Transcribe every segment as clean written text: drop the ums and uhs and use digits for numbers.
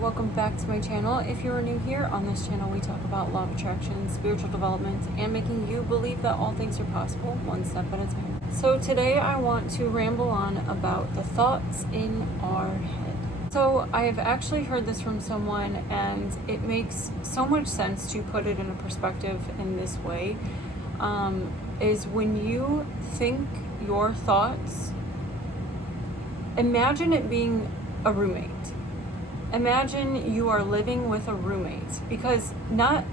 welcome back to my channel. If you are new here, on this channel we talk about law of attraction, spiritual development, and making you believe that all things are possible one step at a time. So today I want to ramble on about the thoughts in our head. So I have actually heard this from someone, and it makes so much sense to put it in a perspective in this way, is when you think your thoughts, imagine it being a roommate. Imagine you are living with a roommate, because not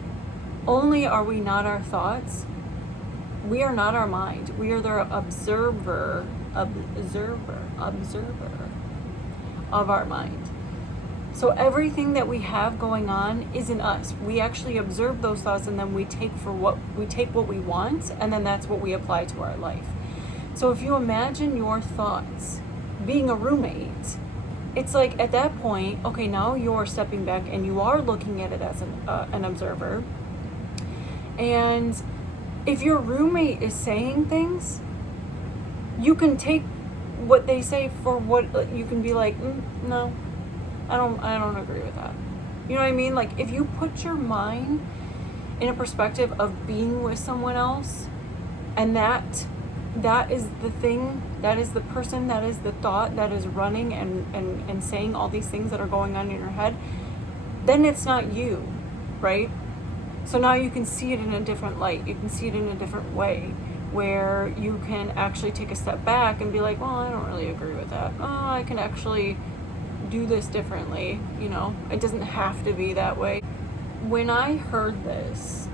only are we not our thoughts, we are not our mind. We are the observer of our mind. So everything that we have going on isn't us. We actually observe those thoughts, and then we take what we want, and then that's what we apply to our life. So if you imagine your thoughts being a roommate, it's like at that point, okay, now you're stepping back and you are looking at it as an observer. And if your roommate is saying things, you can take what they say for what you can be like, no, I don't agree with that. You know what I mean? Like, if you put your mind in a perspective of being with someone else, and that is the thing, that is the person, that is the thought that is running and saying all these things that are going on in your head, then it's not you, right? So now you can see it in a different light. You can see it in a different way, where you can actually take a step back and be like, well, I don't really agree with that. Oh, I can actually do this differently. You know, it doesn't have to be that way. When I heard this,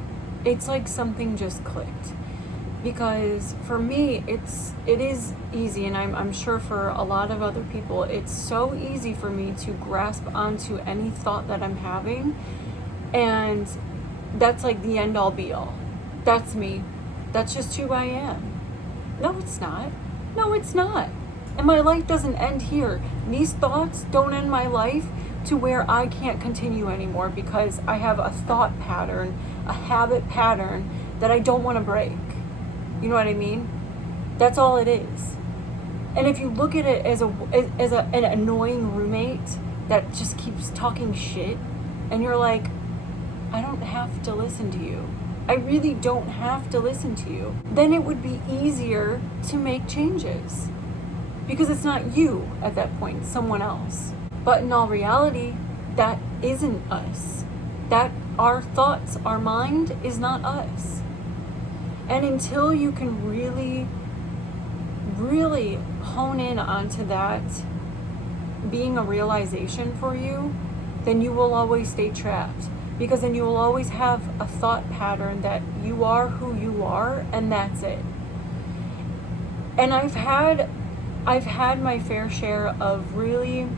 it's like something just clicked. Because for me, it is easy, and I'm sure for a lot of other people, it's so easy for me to grasp onto any thought that I'm having, and that's like the end all be all. That's me. That's just who I am. No, it's not. No, it's not. And my life doesn't end here. These thoughts don't end my life to where I can't continue anymore because I have a thought pattern, a habit pattern that I don't want to break. You know what I mean? That's all it is. And if you look at it as an annoying roommate that just keeps talking shit, and you're like, I don't have to listen to you. I really don't have to listen to you. Then it would be easier to make changes. Because it's not you at that point, it's someone else. But in all reality, that isn't us. That our thoughts, our mind is not us. And until you can really, really hone in onto that being a realization for you, then you will always stay trapped. Because then you will always have a thought pattern that you are who you are, and that's it. And I've had my fair share of really,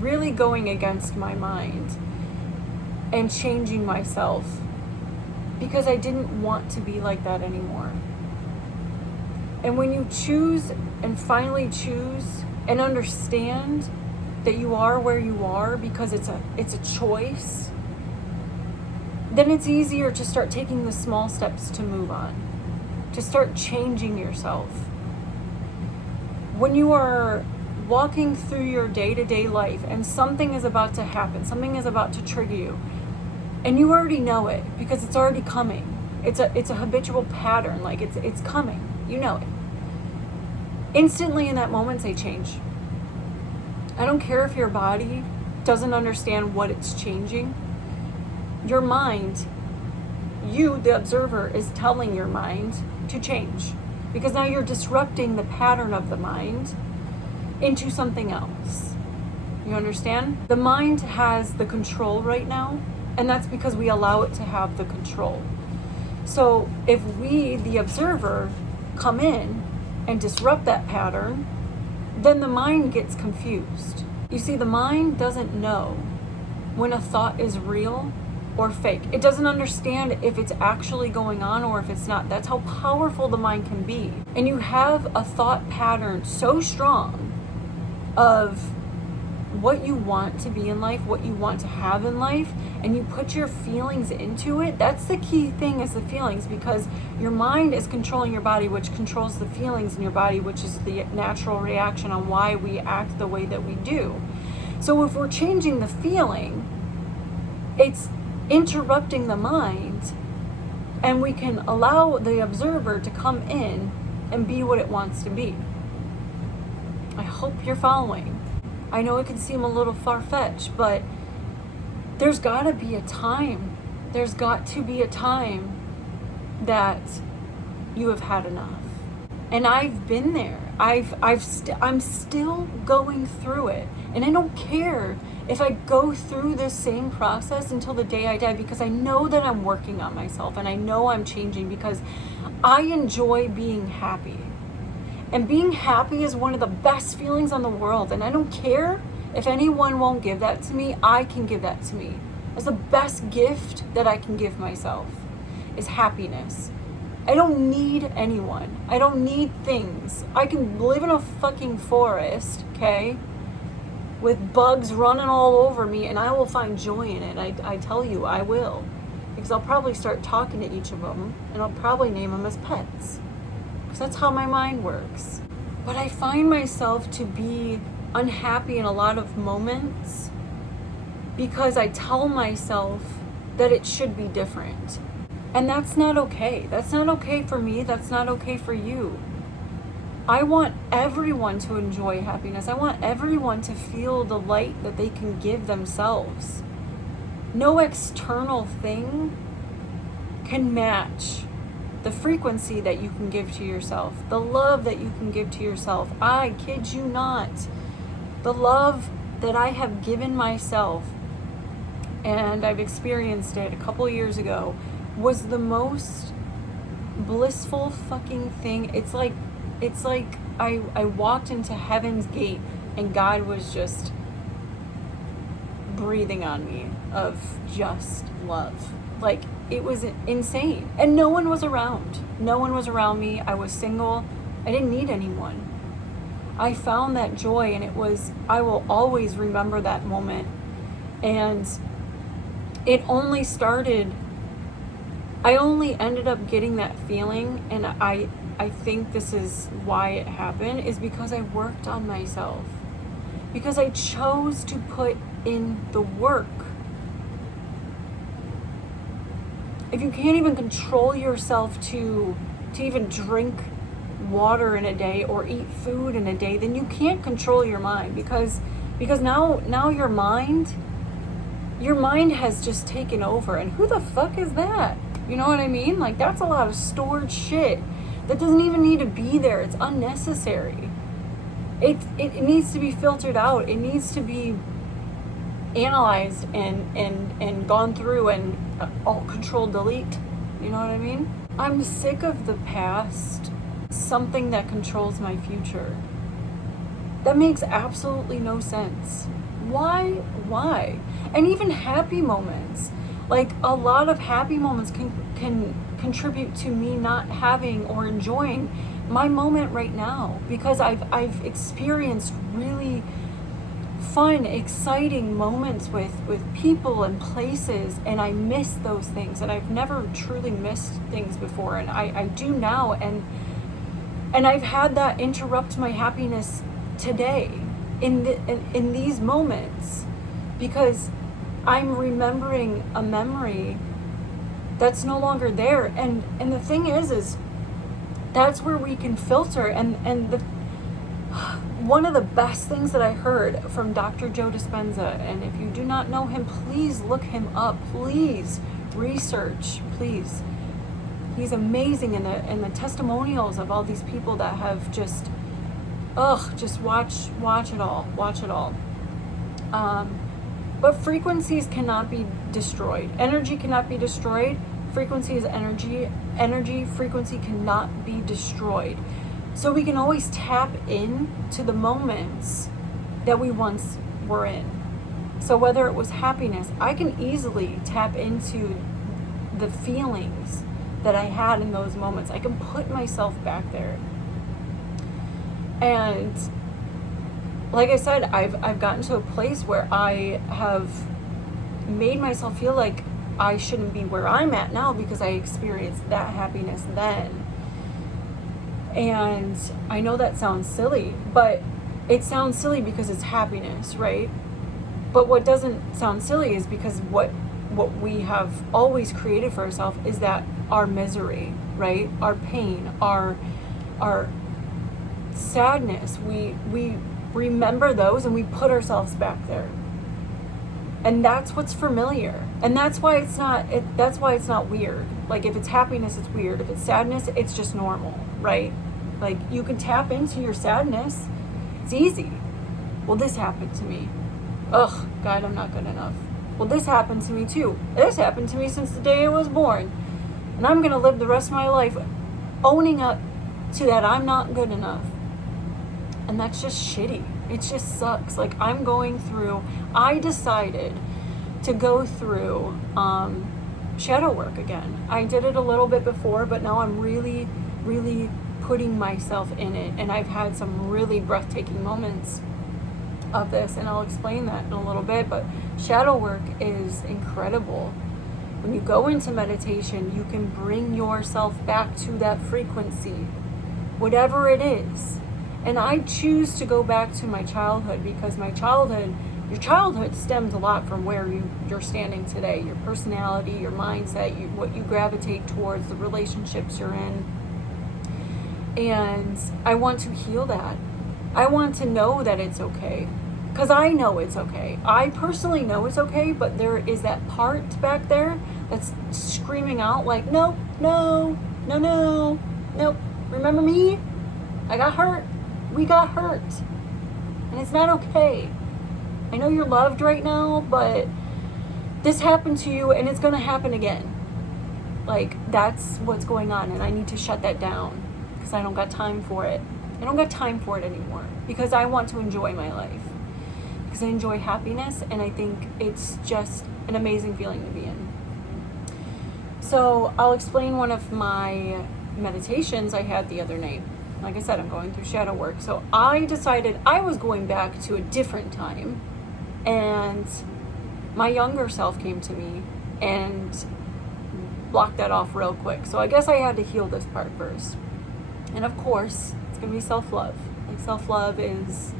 really going against my mind and changing myself, because I didn't want to be like that anymore. And when you choose and finally choose and understand that you are where you are because it's a choice, then it's easier to start taking the small steps to move on, to start changing yourself. When you are walking through your day-to-day life and something is about to happen, something is about to trigger you, and you already know it because it's already coming. It's a habitual pattern, like it's coming. You know it. Instantly in that moment, say change. I don't care if your body doesn't understand what it's changing. Your mind, you, the observer, is telling your mind to change. Because now you're disrupting the pattern of the mind into something else. You understand? The mind has the control right now, and that's because we allow it to have the control. So if we, the observer, come in and disrupt that pattern, then the mind gets confused. You see, the mind doesn't know when a thought is real or fake. It doesn't understand if it's actually going on or if it's not. That's how powerful the mind can be. And you have a thought pattern so strong of what you want to be in life, what you want to have in life, and you put your feelings into it. That's the key thing, is the feelings, because your mind is controlling your body, which controls the feelings in your body, which is the natural reaction on why we act the way that we do. So if we're changing the feeling, it's interrupting the mind, and we can allow the observer to come in and be what it wants to be. I hope you're following. I know it can seem a little far-fetched, but there's got to be a time. There's got to be a time that you have had enough. And I've been there. I'm still going through it. And I don't care if I go through this same process until the day I die, because I know that I'm working on myself and I know I'm changing, because I enjoy being happy. And being happy is one of the best feelings on the world. And I don't care if anyone won't give that to me. I can give that to me. It's the best gift that I can give myself, is happiness. I don't need anyone. I don't need things. I can live in a fucking forest, okay, with bugs running all over me, and I will find joy in it. I tell you, I will. Because I'll probably start talking to each of them, and I'll probably name them as pets. Because that's how my mind works. But I find myself to be unhappy in a lot of moments because I tell myself that it should be different. And that's not okay. That's not okay for me. That's not okay for you. I want everyone to enjoy happiness. I want everyone to feel the light that they can give themselves. No external thing can match the frequency that you can give to yourself, the love that you can give to yourself. I kid you not. The love that I have given myself, and I've experienced it a couple years ago, was the most blissful fucking thing. It's like I walked into heaven's gate and God was just breathing on me of just love. Like, it was insane. And no one was around. No one was around me. I was single. I didn't need anyone. I found that joy, and I will always remember that moment. And it only started, I only ended up getting that feeling, and I think this is why it happened, is because I worked on myself. Because I chose to put in the work. If you can't even control yourself to even drink water in a day or eat food in a day, then you can't control your mind, because now your mind has just taken over. And who the fuck is that? You know what I mean? Like, that's a lot of stored shit that doesn't even need to be there. It's unnecessary. It needs to be filtered out. It needs to be analyzed and gone through and alt control delete. You know what I mean? I'm sick of the past, something that controls my future. That makes absolutely no sense. Why? And even happy moments, like, a lot of happy moments can contribute to me not having or enjoying my moment right now, because I've experienced really fun, exciting moments with people and places, and I miss those things, and I've never truly missed things before, and I do now, and I've had that interrupt my happiness today in these moments, because I'm remembering a memory that's no longer there. And the thing is that's where we can filter. And one of the best things that I heard from Dr. Joe Dispenza, and if you do not know him, please look him up. Please research, please. He's amazing, and the testimonials of all these people that have just watch it all. But frequencies cannot be destroyed. Energy cannot be destroyed. Frequency is energy. Frequency cannot be destroyed. So we can always tap in to the moments that we once were in. So whether it was happiness, I can easily tap into the feelings that I had in those moments. I can put myself back there. And like I said, I've gotten to a place where I have made myself feel like I shouldn't be where I'm at now because I experienced that happiness then. And I know that sounds silly, but it sounds silly because it's happiness, right? But what doesn't sound silly is because what we have always created for ourselves is that our misery, right? Our pain, our sadness, we remember those and we put ourselves back there. And that's what's familiar. And that's why it's not weird. Like if it's happiness, it's weird. If it's sadness, it's just normal, right? Like you can tap into your sadness. It's easy. Well, this happened to me. Ugh, God, I'm not good enough. Well, this happened to me too. This happened to me since the day I was born. And I'm going to live the rest of my life owning up to that I'm not good enough. And that's just shitty. It just sucks. Like I decided to go through shadow work again. I did it a little bit before, but now I'm really, really putting myself in it. And I've had some really breathtaking moments of this, and I'll explain that in a little bit. But shadow work is incredible. When you go into meditation, you can bring yourself back to that frequency, whatever it is. And I choose to go back to my childhood because your childhood stems a lot from where you're standing today, your personality, your mindset, what you gravitate towards, the relationships you're in. And I want to heal that. I want to know that it's okay. Because I know it's okay. I personally know it's okay, but there is that part back there that's screaming out like, no, no, no, no, nope. Remember me? I got hurt. We got hurt. And it's not okay. I know you're loved right now, but this happened to you and it's going to happen again. Like, that's what's going on, and I need to shut that down because I don't got time for it. I don't got time for it anymore because I want to enjoy my life. Because I enjoy happiness, and I think it's just an amazing feeling to be in. So I'll explain one of my meditations I had the other night. Like I said, I'm going through shadow work. So I decided I was going back to a different time, and my younger self came to me and blocked that off real quick. So I guess I had to heal this part first. And of course, it's going to be self-love. Like, self-love is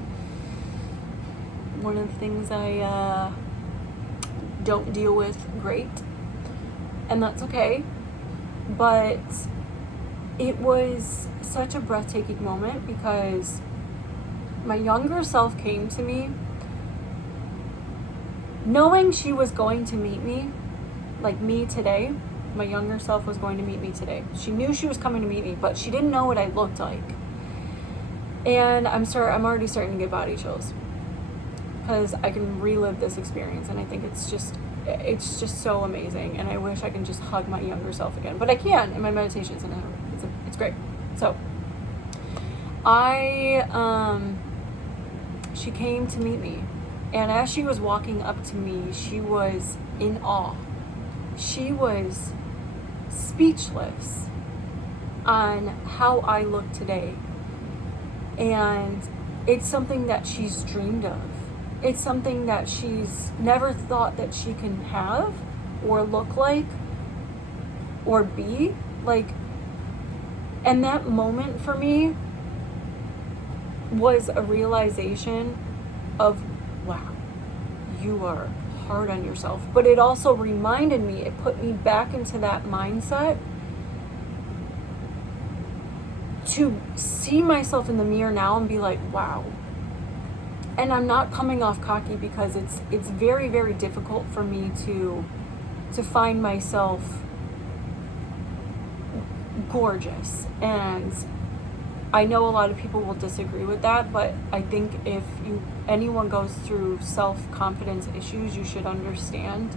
one of the things I don't deal with great. And that's okay. But it was such a breathtaking moment because my younger self came to me knowing she was going to meet me, like me today. My younger self was going to meet me today. She knew she was coming to meet me, but she didn't know what I looked like. And I'm already starting to get body chills because I can relive this experience, and I think it's just so amazing. And I wish I can just hug my younger self again, but I can in my meditations, and it's great. So she came to meet me, and as she was walking up to me, she was in awe. She was speechless on how I look today. And it's something that she's dreamed of. It's something that she's never thought that she can have or look like or be. Like, and that moment for me was a realization of, wow, you are hard on yourself. But it also reminded me, it put me back into that mindset to see myself in the mirror now and be like, wow. And I'm not coming off cocky because it's very, very difficult for me to find myself gorgeous. And I know a lot of people will disagree with that, but I think if anyone goes through self-confidence issues, you should understand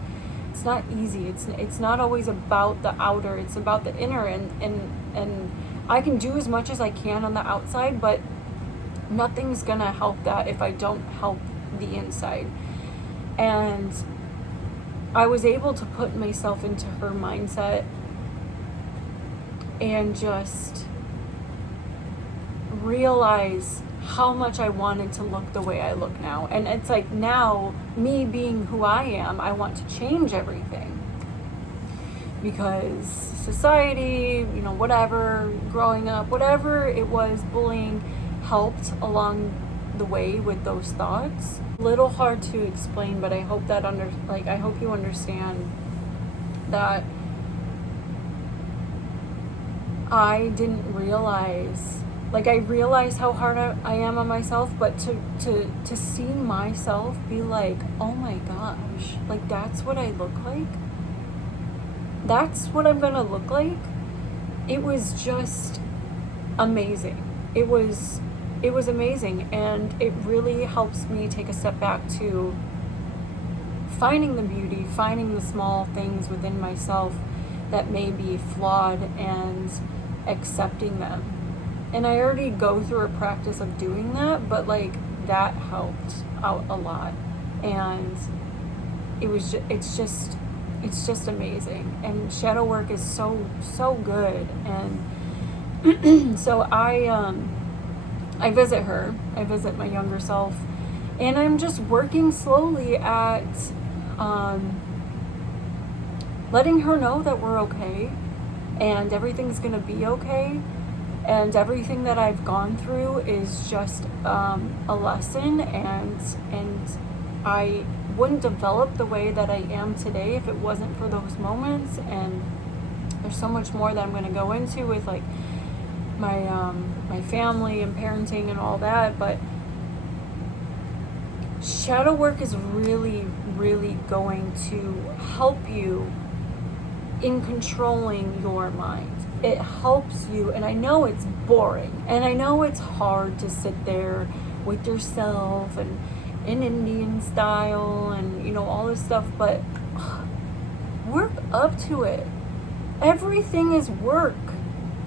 it's not easy. It's not always about the outer, it's about the inner, and I can do as much as I can on the outside, but nothing's gonna help that if I don't help the inside. And I was able to put myself into her mindset and just realize how much I wanted to look the way I look now. And it's like, now, me being who I am, I want to change everything. Because society, whatever, growing up, whatever it was, bullying helped along the way with those thoughts. Little hard to explain, but I hope that I hope you understand that I didn't realize, like, I realize how hard I am on myself, but to see myself be like, oh my gosh, like, that's what I look like? That's what I'm gonna look like? It was just amazing. It was amazing, and it really helps me take a step back to finding the beauty, finding the small things within myself that may be flawed, and accepting them. And I already go through a practice of doing that, but like, that helped out a lot. And it's just amazing. And shadow work is so good. And so I visit her. I visit my younger self, and I'm just working slowly at letting her know that we're okay, and everything's gonna be okay, and everything that I've gone through is just a lesson, and I wouldn't develop the way that I am today if it wasn't for those moments. And there's so much more that I'm gonna go into with like my family and parenting and all that, but shadow work is really going to help you in controlling your mind. It helps you, and I know it's boring, and I know it's hard to sit there with yourself and in Indian style and, you know, all this stuff, but work up to it. Everything is work.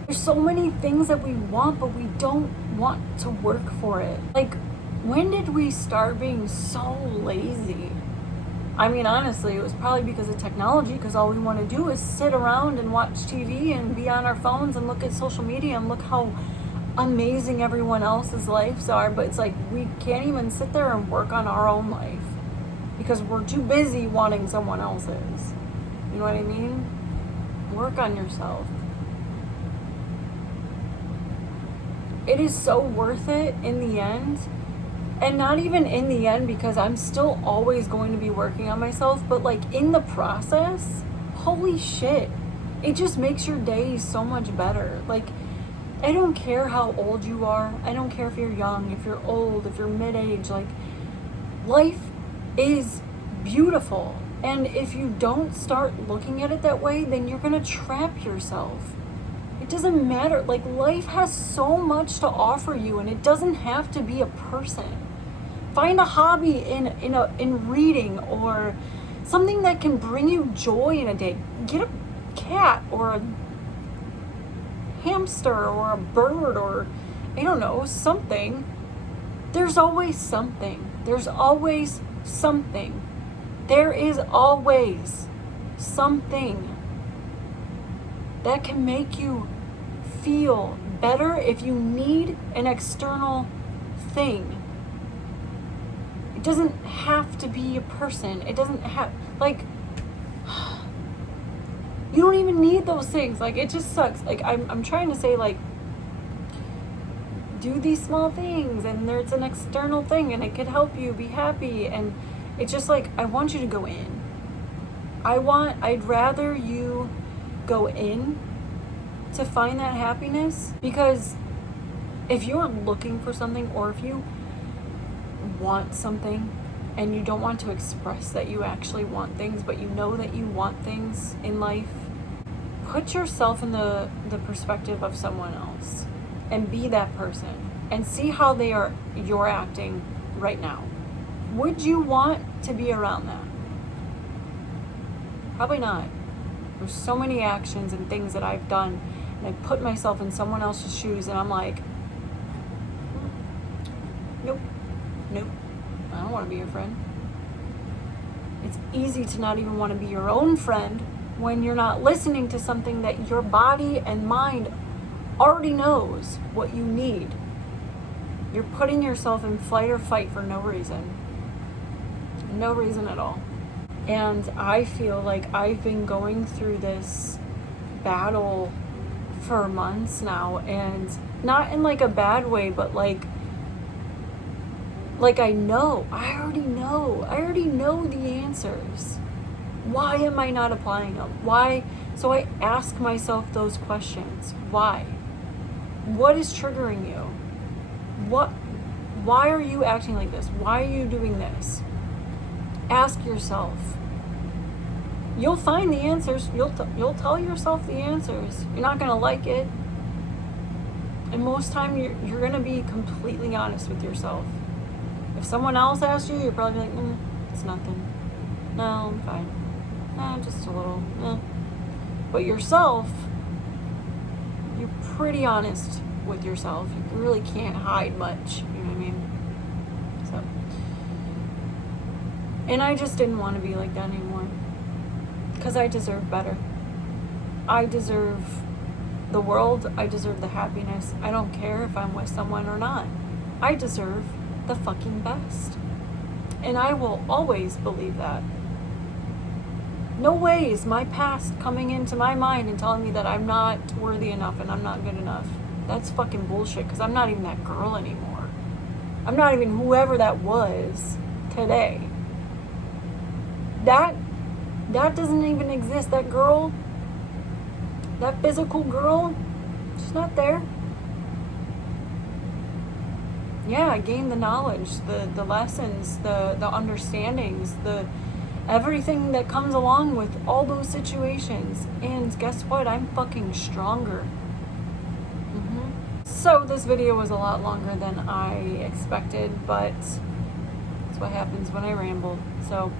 There's so many things that we want, but we don't want to work for it. Like, when did we start being so lazy? I mean, honestly, it was probably because of technology, because all we want to do is sit around and watch TV and be on our phones and look at social media and look how amazing everyone else's lives are. But it's like, we can't even sit there and work on our own life because we're too busy wanting someone else's. You know what I mean? Work on yourself. It is so worth it in the end. And not even in the end, because I'm still always going to be working on myself, but like in the process, holy shit, it just makes your days so much better. Like, I don't care how old you are. I don't care if you're young, if you're old, if you're mid-age. Like, life is beautiful. And if you don't start looking at it that way, then you're going to trap yourself. It doesn't matter. Like, life has so much to offer you, and it doesn't have to be a person. Find a hobby in reading, or something that can bring you joy in a day. Get a cat or a hamster or a bird, or I don't know, something. There's always something. There's always something. There is always something that can make you feel better. If you need an external thing, it doesn't have to be a person. It doesn't have, like, you don't even need those things. Like, it just sucks. Like, I'm trying to say, like, do these small things, and there's an external thing, and it could help you be happy. And it's just like, I want you to go in. I'd rather you go in to find that happiness, because if you're looking for something, or if you want something and you don't want to express that you actually want things, but you know that you want things in life, put yourself in the perspective of someone else and be that person and see how you're acting right now. Would you want to be around that? Probably not. There's so many actions and things that I've done, and I put myself in someone else's shoes, and I'm like, nope, I don't want to be your friend. It's easy to not even want to be your own friend when you're not listening to something that your body and mind already knows what you need. You're putting yourself in flight or fight for no reason. No reason at all. And I feel like I've been going through this battle for months now, and not in like a bad way, but like, Like I already know the answers. Why am I not applying them? Why? So I ask myself those questions. Why? What is triggering you? Why are you acting like this? Why are you doing this? Ask yourself. You'll find the answers. You'll tell yourself the answers. You're not gonna like it. And most time you're gonna be completely honest with yourself. If someone else asks you, you're probably like, it's nothing. No, I'm fine. Nah, just a little. But yourself, you're pretty honest with yourself. You really can't hide much. You know what I mean? So, and I just didn't want to be like that anymore. Because I deserve better. I deserve the world. I deserve the happiness. I don't care if I'm with someone or not. I deserve the fucking best. And I will always believe that. No way is my past coming into my mind and telling me that I'm not worthy enough and I'm not good enough. That's fucking bullshit, because I'm not even that girl anymore. I'm not even whoever that was today. That doesn't even exist. That girl, that physical girl, she's not there. Yeah, I gained the knowledge, the lessons, the understandings, the everything that comes along with all those situations. And guess what? I'm fucking stronger. So this video was a lot longer than I expected, but that's what happens when I ramble. So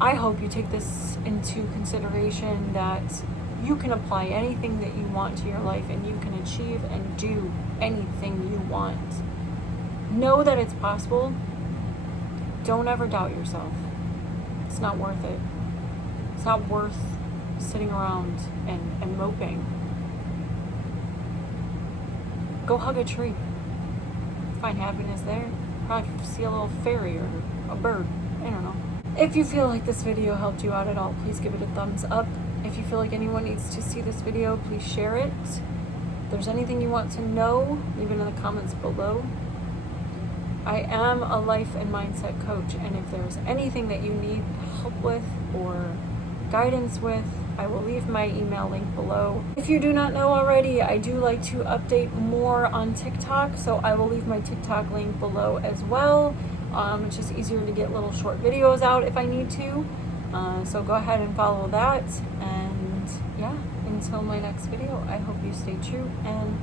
I hope you take this into consideration, that you can apply anything that you want to your life and you can achieve and do anything you want. Know that it's possible. Don't ever doubt yourself. It's not worth it. It's not worth sitting around and moping. Go hug a tree. Find happiness there. Probably see a little fairy or a bird. I don't know. If you feel like this video helped you out at all, please give it a thumbs up. If you feel like anyone needs to see this video, please share it. If there's anything you want to know, leave it in the comments below. I am a life and mindset coach, and if there's anything that you need help with or guidance with, I will leave my email link below. If you do not know already, I do like to update more on TikTok, so I will leave my TikTok link below as well. It's just easier to get little short videos out if I need to. So go ahead and follow that. And yeah, until my next video, I hope you stay true and